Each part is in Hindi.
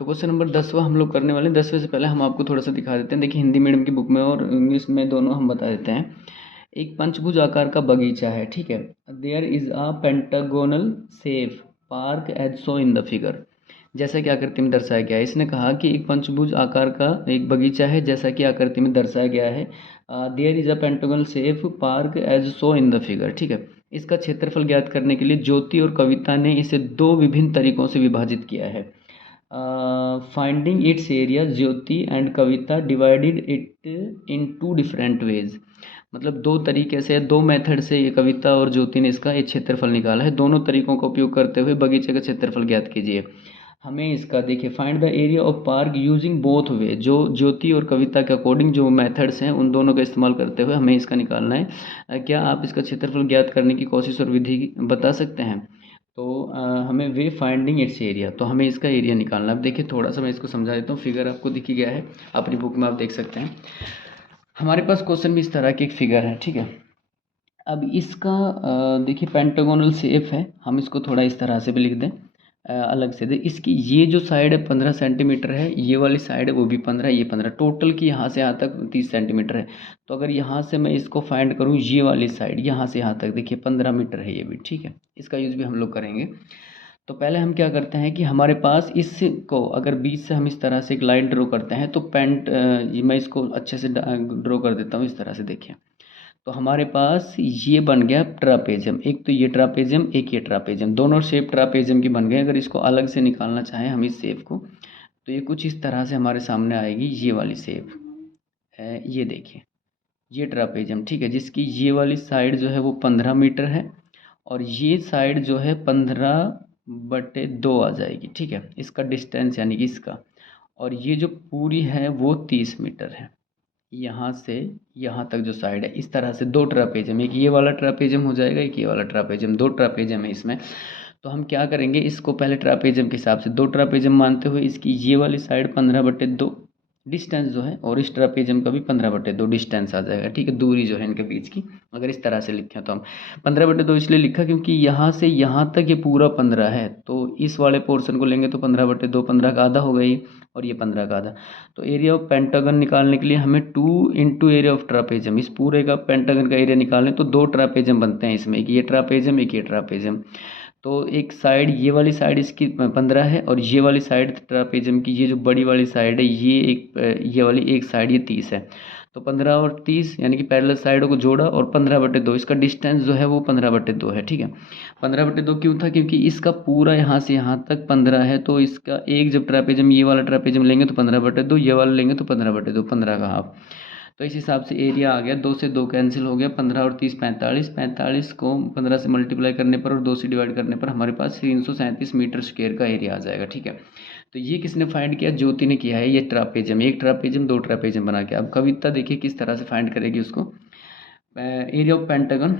तो क्वेश्चन नंबर 10वां हम लोग करने वाले हैं। 10वें से पहले हम आपको थोड़ा सा दिखा देते हैं। देखिए हिंदी मीडियम की बुक में और इंग्लिश में दोनों हम बता देते हैं। एक पंचभुज आकार का बगीचा है, ठीक है। There is a pentagonal safe park as so in the figure. जैसा कि आकृति में दर्शाया गया है, इसने कहा कि एक पंचभुज आकार का एक बगीचा है जैसा कि आकृति में दर्शाया गया है। There is a pentagonal safe park as so in the figure, ठीक है। इसका क्षेत्रफल ज्ञात करने के लिए ज्योति और कविता ने इसे दो विभिन्न तरीकों से विभाजित किया है। Finding its area, Jyoti and Kavita divided it into different ways. मतलब दो तरीके से, दो मेथड से ये कविता और ज्योति ने इसका एक क्षेत्रफल निकाला है। दोनों तरीकों का उपयोग करते हुए बगीचे का क्षेत्रफल ज्ञात कीजिए। हमें इसका देखिए, find the area of park using both way. जो ज्योति और कविता के अकॉर्डिंग जो मेथड्स हैं उन दोनों का इस्तेमाल करते हुए हमें इसका निकालना है। क्या आप इसका क्षेत्रफल ज्ञात करने की कोशिश और विधि बता सकते हैं? तो हमें वे फाइंडिंग इट्स एरिया, तो हमें इसका एरिया निकालना है। अब देखिए थोड़ा सा मैं इसको समझा देता हूँ। फिगर आपको दिख ही गया है, अपनी बुक में आप देख सकते हैं। हमारे पास क्वेश्चन में इस तरह की एक फिगर है, ठीक है। अब इसका देखिए पेंटागोनल शेप है, हम इसको थोड़ा इस तरह से भी लिख दें, अलग से दे। इसकी ये जो साइड है 15 सेंटीमीटर है, ये वाली साइड है वो भी 15, ये 15, टोटल की यहाँ से यहाँ तक 30 सेंटीमीटर है। तो अगर यहाँ से मैं इसको फाइंड करूँ, ये वाली साइड यहाँ से यहाँ तक देखिए 15 मीटर है ये भी, ठीक है। इसका यूज़ भी हम लोग करेंगे। तो पहले हम क्या करते हैं कि हमारे पास इसको अगर बीच से हम इस तरह से एक लाइन ड्रॉ करते हैं तो मैं इसको अच्छे से ड्रॉ कर देता हूँ इस तरह से, देखिए। तो हमारे पास ये बन गया ट्रापेजियम। एक तो ये ट्रापेजियम, एक ये ट्रापेजियम, दोनों शेप ट्रापेजियम की बन गए। अगर इसको अलग से निकालना चाहें हम इस शेप को, तो ये कुछ इस तरह से हमारे सामने आएगी। ये वाली शेप है, ये देखिए, ये ट्रापेजियम, ठीक है, जिसकी ये वाली साइड जो है वो 15 मीटर है और ये साइड जो है 15/2 आ जाएगी, ठीक है। इसका डिस्टेंस यानी कि इसका, और ये जो पूरी है वो 30 मीटर है। यहाँ से यहाँ तक जो साइड है, इस तरह से दो ट्रापेजियम, एक ये वाला ट्रापेजियम हो जाएगा, एक ये वाला ट्रापेजियम, दो ट्रापेजियम है इसमें। तो हम क्या करेंगे, इसको पहले ट्रापेजियम के हिसाब से दो ट्रापेजियम मानते हुए इसकी ये वाली साइड 15/2 डिस्टेंस जो है, और इस ट्रापेजियम का भी 15/2 डिस्टेंस आ जाएगा, ठीक है, दूरी जो है इनके बीच की। अगर इस तरह से लिखें तो हम 15/2 इसलिए लिखा क्योंकि यहाँ से यहाँ तक ये पूरा 15 है, तो इस वाले पोर्शन को लेंगे तो 15/2, 15 का आधा हो गई और ये 15 का आधा। तो एरिया ऑफ पेंटागन निकालने के लिए हमें 2 इंटू एरिया ऑफ ट्रापेजियम, इस पूरे का पेंटागन का एरिया निकालें तो दो ट्रापेजियम बनते हैं इसमें, एक ये ट्रापेजियम, एक ये ट्रापेजियम। तो एक साइड, ये वाली साइड इसकी 15 है और ये वाली साइड ट्रापेजियम की, ये जो बड़ी वाली साइड है, ये वाली एक साइड ये 30 है। तो 15 और 30 यानी कि पैरेलल साइडों को जोड़ा और 15/2, इसका डिस्टेंस जो है वो 15/2 है, ठीक है। 15/2 क्यों था? क्योंकि इसका पूरा यहाँ से यहाँ तक 15 है, तो इसका एक जब ट्रापेजियम, ये वाला ट्रापेजियम लेंगे तो 15/2, ये वाला लेंगे तो 15/2, 15 का हाफ। तो इस हिसाब से एरिया आ गया, 2 से 2 कैंसिल हो गया, 15 और 30 45, 45 को 15 से मल्टीप्लाई करने पर और 2 से डिवाइड करने पर हमारे पास 337 मीटर स्क्वायर का एरिया आ जाएगा, ठीक है। तो ये किसने फाइंड किया? ज्योति ने किया है। ये ट्रापेजियम, एक ट्रापेजियम, दो ट्रापेजियम बना के। अब कविता देखिए किस तरह से फाइंड करेगी उसको, एरिया ऑफ पेंटागन।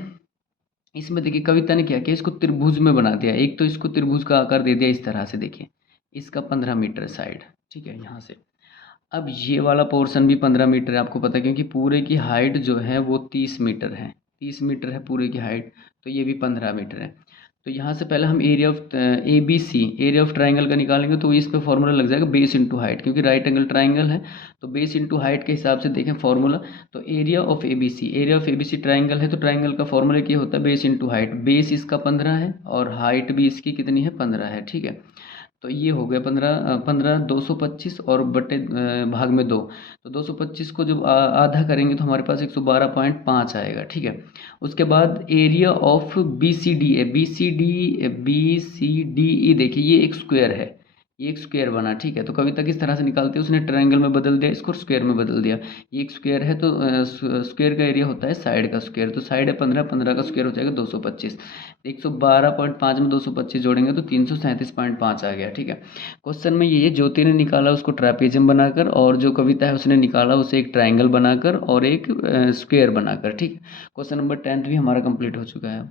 इसमें देखिए कविता ने क्या किया, इसको त्रिभुज में बना दिया। एक तो इसको त्रिभुज का आकार दे दिया इस तरह से, देखिए, इसका 15 मीटर साइड, ठीक है, यहाँ से। अब ये वाला पोर्शन भी 15 मीटर है, आपको पता है, क्योंकि पूरे की हाइट जो है वो 30 मीटर है, 30 मीटर है पूरे की हाइट, तो ये भी 15 मीटर है। तो यहाँ से पहले हम area of ABC, area of triangle का निकालेंगे तो इस पे फॉर्मूला लग जाएगा बेस इंटू हाइट, क्योंकि राइट एंगल ट्राइंगल है, तो बेस इंटू हाइट के हिसाब से देखें फॉर्मूला। तो एरिया ऑफ ABC ट्राइंगल है, तो ट्राइंगल का फॉर्मूला क्या होता है? Base into height. बेस इसका 15 है और हाइट भी इसकी कितनी है? 15 है, ठीक है। तो ये हो गया 15 225 और बटे भाग में 2, तो 225 को जब आधा करेंगे तो हमारे पास 112.5 आएगा, ठीक है। उसके बाद एरिया ऑफ BCDE देखिए, ये एक स्क्वायर है, ये एक स्क्वायर बना, ठीक है। तो कविता किस तरह से निकालते हैं, उसने ट्रायंगल में बदल दिया, इसको स्क्वायर में बदल दिया। ये एक स्क्वायर है तो स्क्वायर का एरिया होता है साइड का स्क्वायर, तो साइड है 15, 15 का स्क्वायर हो जाएगा 225। 112.5 में 225 जोड़ेंगे तो 337.5 आ गया, ठीक है। क्वेश्चन में ये ज्योति ने निकाला उसको ट्रापेजियम बनाकर, और जो कविता है उसने निकाला उसे एक ट्राइंगल बनाकर और एक स्क्वायर बनाकर, ठीक है। क्वेश्चन नंबर 10 भी हमारा कंप्लीट हो चुका है।